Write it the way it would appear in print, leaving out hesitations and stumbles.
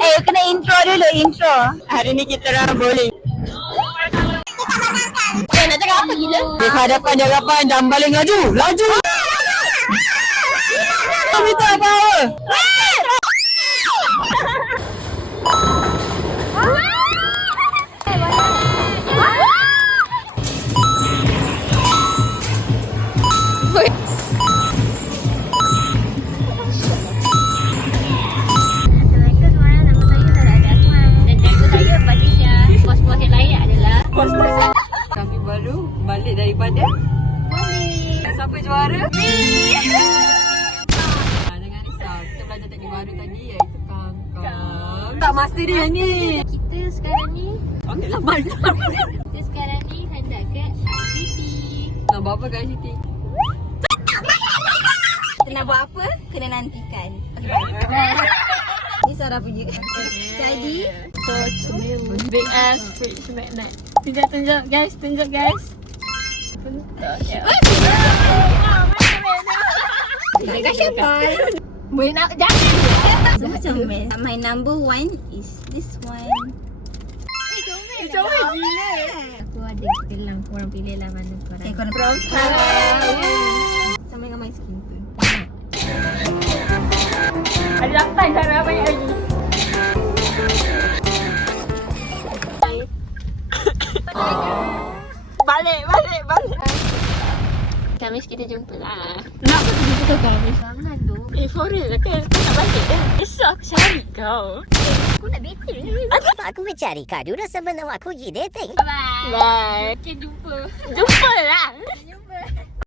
Kena intro dulu, intro. Hari ni kita orang bowling. Nak cakap apa gila? Di hadapan jarapan dan balik laju. Laju! Minta power! Kami baru balik daripada bowling. Siapa juara? Jangan risau. Kita belajar teknik baru tadi iaitu kangkang. Tak master dia ni. Kita sekarang ni Ambil lah banyak. Kita sekarang ni hendak ke Siti. Nak buat apa kat Siti? Kita nak buat apa? Kena nantikan. Ni Sarah punya. Jadi Big ass fridge magnet. Tunjuk guys, tunjuk guys. dekat Syafal. Boleh nak jangan. So macam my number one is this one. Comel gila. Aku ada gelang, korang pilih lah mana korang. Korang from sama dengan my skin tone. Ada 8 cara banyak lagi. Balik. Kamis kita jumpa lah. Nak apa tu jumpa kau Kamis? Jangan tu. For real lah kan? Kau nak balik dah. Esok aku cari kau. Aku nak dating ni. Aku mencari kau dulu sebelum aku pergi dating. Bye. Bye. Okay, jumpa. Jumpa lah. Jumpa.